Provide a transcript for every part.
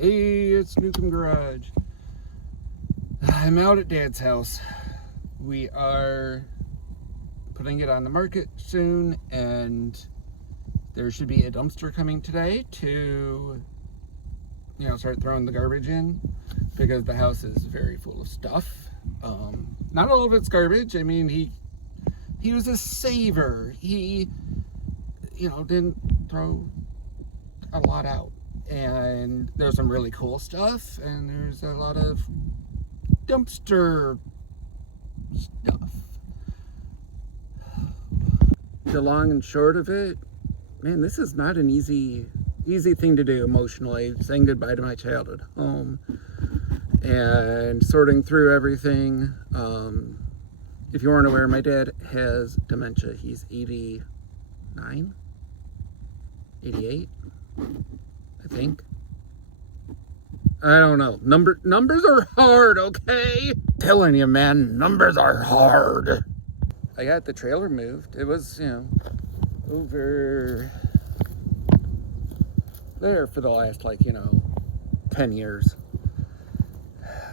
Hey, it's Newcomb Garage. I'm out at Dad's house. We are putting it on the market soon, and there should be a dumpster coming today to, start throwing the garbage in, because the house is very full of stuff. Not all of it's garbage. I mean, he was a saver. He, didn't throw a lot out. And there's some really cool stuff, and there's a lot of dumpster stuff. The long and short of it, man, this is not an easy thing to do emotionally, saying goodbye to my childhood home and sorting through everything. If you weren't aware, my dad has dementia. He's 89, 88. I think. I don't know. Numbers are hard, okay? Telling you, man, numbers are hard. I got the trailer moved. It was, over there for the last, 10 years.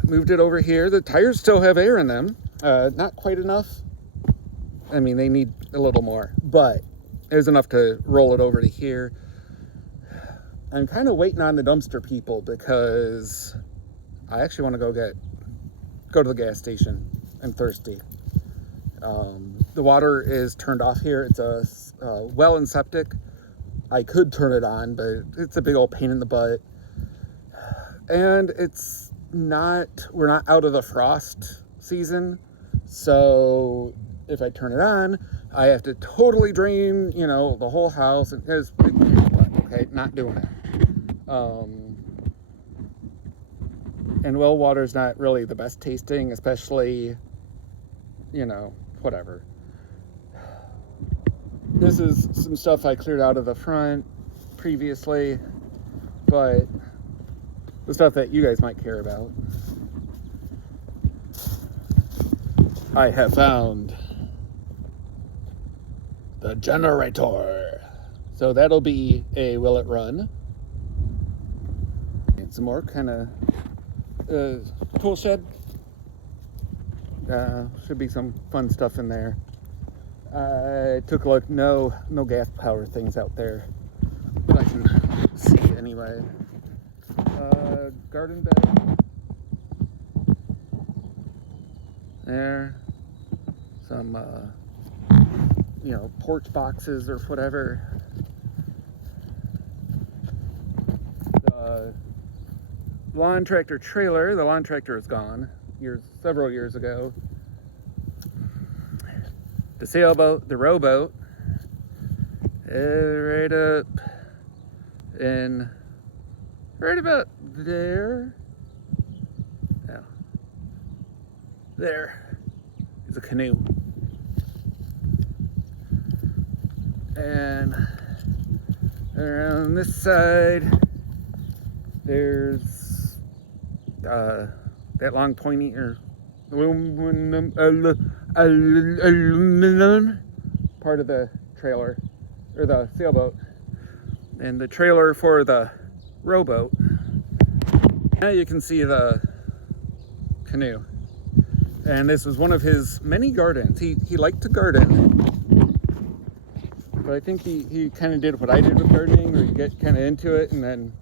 Moved it over here. The tires still have air in them. Not quite enough. I mean, they need a little more, but it was enough to roll it over to here. I'm kind of waiting on the dumpster people because I actually want to go to the gas station. I'm thirsty. The water is turned off here. It's a well and septic. I could turn it on, but it's a big old pain in the butt. And we're not out of the frost season. So if I turn it on, I have to totally drain, the whole house. And it's big pain in the butt. Okay, not doing it. And well water's not really the best tasting, especially, whatever. This is some stuff I cleared out of the front previously, but the stuff that you guys might care about. I have found the generator. So that'll be a will it run. And some more kind of tool shed. Should be some fun stuff in there. I took a look. No gas power things out there, but I can see anyway. Garden bed there. Some porch boxes or whatever. The lawn tractor trailer. The lawn tractor is gone several years ago. The sailboat, the rowboat, right up in right about there. Yeah, there is a canoe, and around this side there's that long pointy aluminum part of the trailer or the sailboat, and the trailer for the rowboat. Now you can see the canoe, and this was one of his many gardens. He liked to garden, but I think he kind of did what I did with gardening, where you get kind of into it and then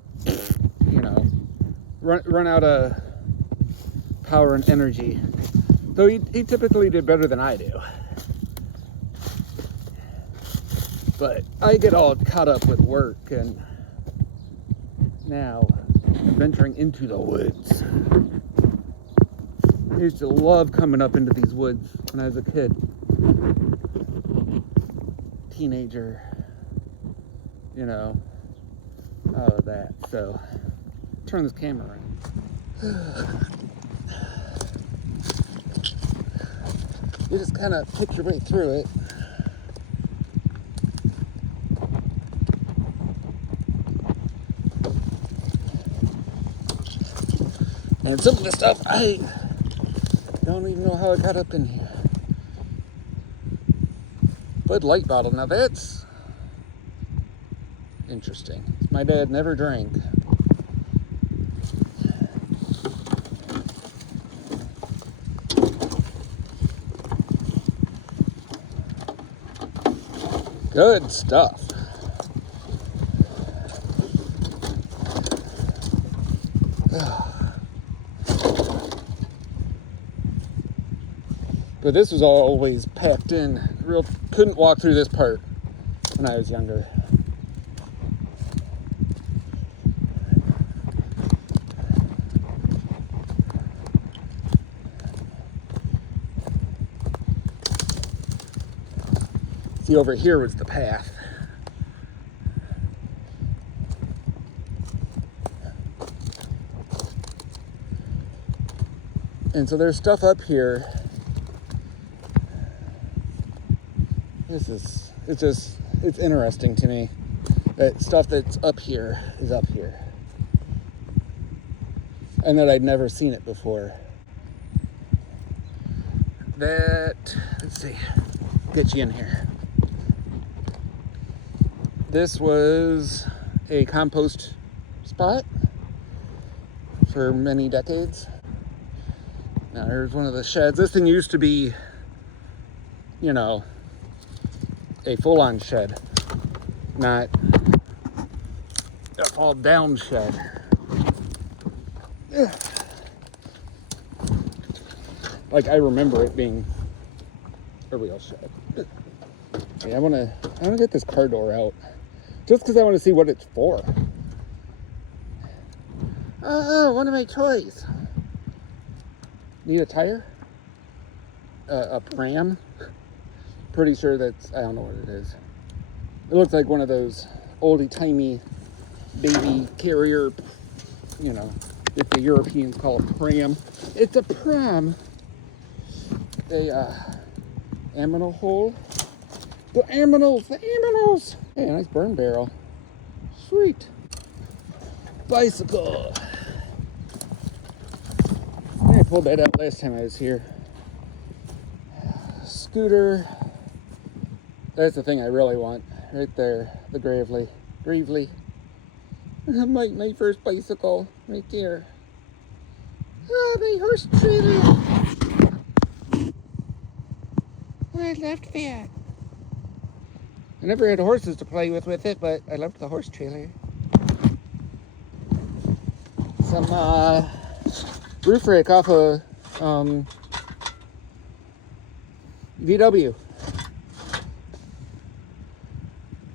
run out of power and energy. Though he typically did better than I do. But I get all caught up with work, and now I'm venturing into the woods. I used to love coming up into these woods when I was a kid. Teenager. All of that. So, turn this camera around. You just kind of pick your way through it. And some of the stuff, I don't even know how it got up in here. Bud Light bottle, now that's interesting. My dad never drank. Good stuff. But this was always packed in. Couldn't walk through this part when I was younger. See, over here was the path. And so there's stuff up here. It's interesting to me that stuff that's up here is up here. And that I'd never seen it before. Let's see, get you in here. This was a compost spot for many decades. Now here's one of the sheds. This thing used to be, a full-on shed, not a fall-down shed. Like, I remember it being a real shed. Okay, I wanna get this car door out, just because I want to see what it's for. Oh, one of my toys. Need a tire? A pram? Pretty sure I don't know what it is. It looks like one of those oldie-timey baby carrier, if the Europeans call it pram. It's a pram. Aminal hole. The aminals. Hey, a nice burn barrel. Sweet. Bicycle. I pulled that out last time I was here. Scooter. That's the thing I really want. Right there. The Gravely. My first bicycle. Right there. Oh, my horse trailer. I loved that. I never had horses to play with it, but I loved the horse trailer. Some roof rake off of VW.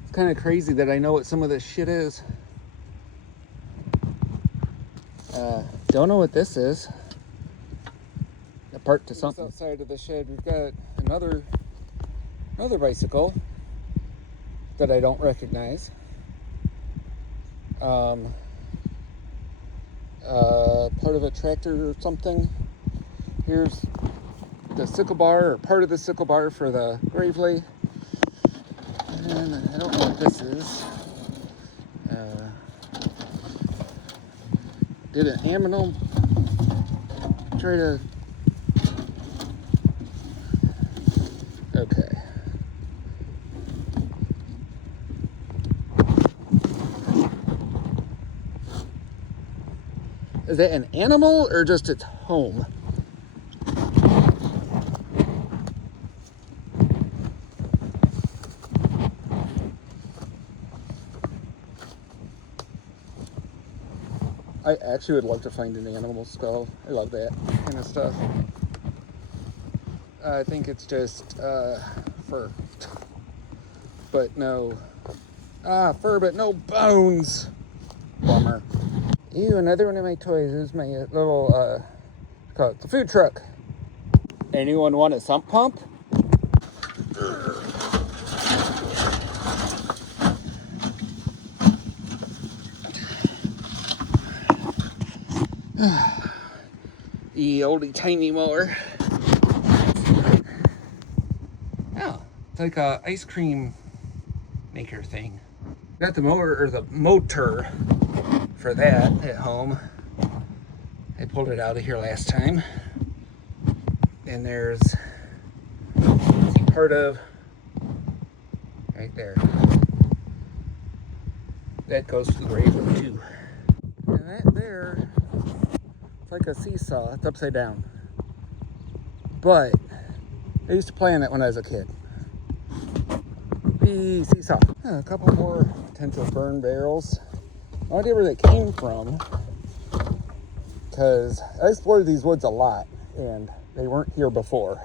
It's kind of crazy that I know what some of this shit is. Don't know what this is. A part to something. Outside of the shed, we've got another bicycle that I don't recognize. Part of a tractor or something. Here's the sickle bar, or part of the sickle bar for the Gravely. And I don't know what this is. Did an aminal try to... Okay. Is that an animal or just its home? I actually would love to find an animal skull. I love that kind of stuff. I think it's just fur. But no. Fur, but no bones. Bummer. Ew, another one of my toys is my little, call it the food truck. Anyone want a sump pump? The oldie tiny mower. Oh, it's like a ice cream maker thing. Got the mower or the motor for that at home. I pulled it out of here last time. And there's part of right there. That goes to the Gravely too. And that there, it's like a seesaw. It's upside down. But I used to play on it when I was a kid. Happy seesaw. A couple more potential burn barrels. No idea where they came from, because I explored these woods a lot and they weren't here before.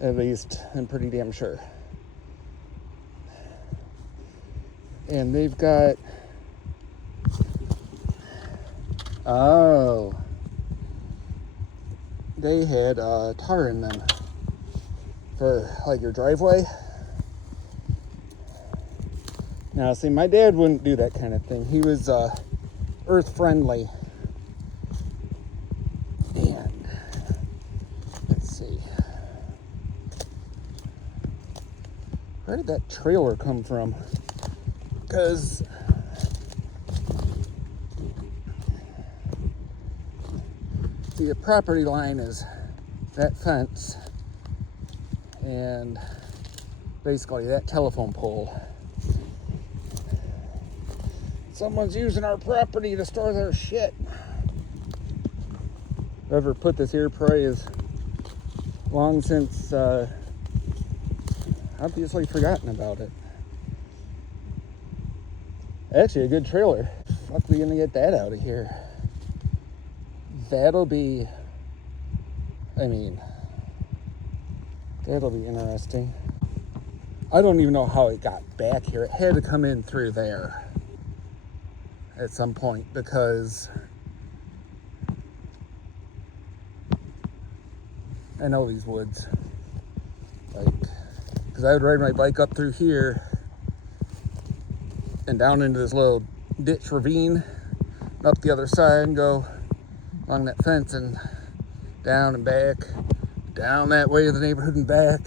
At least I'm pretty damn sure. And they've got, oh, they had tar in them for like your driveway. Now, see, my dad wouldn't do that kind of thing. He was earth friendly. And let's see, where did that trailer come from? Because the property line is that fence and basically that telephone pole. Someone's using our property to store their shit. Whoever put this here probably is long since obviously forgotten about it. Actually, a good trailer. Fuck, we gonna get that out of here? That'll be, that'll be interesting. I don't even know how it got back here. It had to come in through there at some point, because I know these woods. Like, because I would ride my bike up through here and down into this little ditch ravine, up the other side, and go along that fence and down and back, down that way to the neighborhood and back.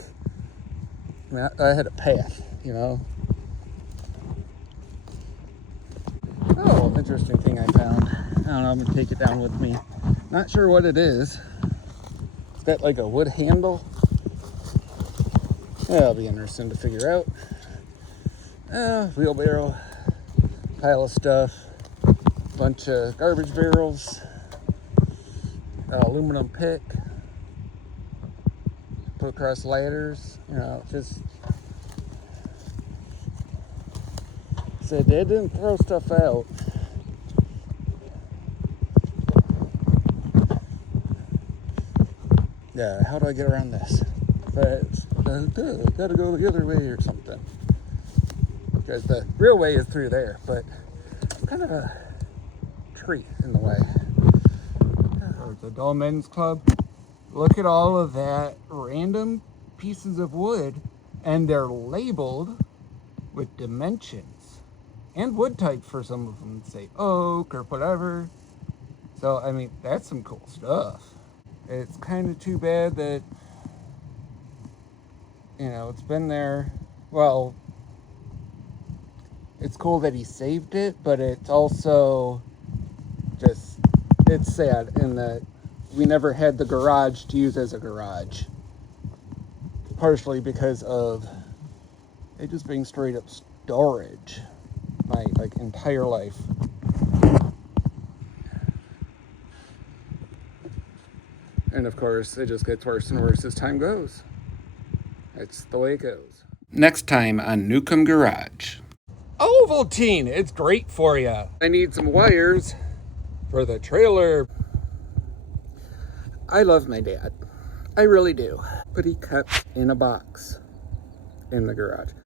I mean, I had a path, you know. Oh, interesting thing I found. I don't know, I'm gonna take it down with me. Not sure what it is. It's got like a wood handle. That'll be interesting to figure out. Wheelbarrow, pile of stuff, bunch of garbage barrels, aluminum pick, put across ladders, you know, just said they didn't throw stuff out. Yeah, how do I get around this? Gotta go the other way or something. Because the real way is through there, but it's kind of a tree in the way. There's the Dull Men's Club. Look at all of that random pieces of wood, and they're labeled with dimensions and wood type for some of them, say oak or whatever. So, I mean, that's some cool stuff. It's kind of too bad that, you know, it's been there. Well, it's cool that he saved it, but it's also just, it's sad in that we never had the garage to use as a garage. Partially because of it just being straight up storage my like entire life. And of course, it just gets worse and worse as time goes. It's the way it goes. Next time on Newcomb Garage. Ovaltine, it's great for you. I need some wires for the trailer. I love my dad. I really do. But he kept in a box in the garage.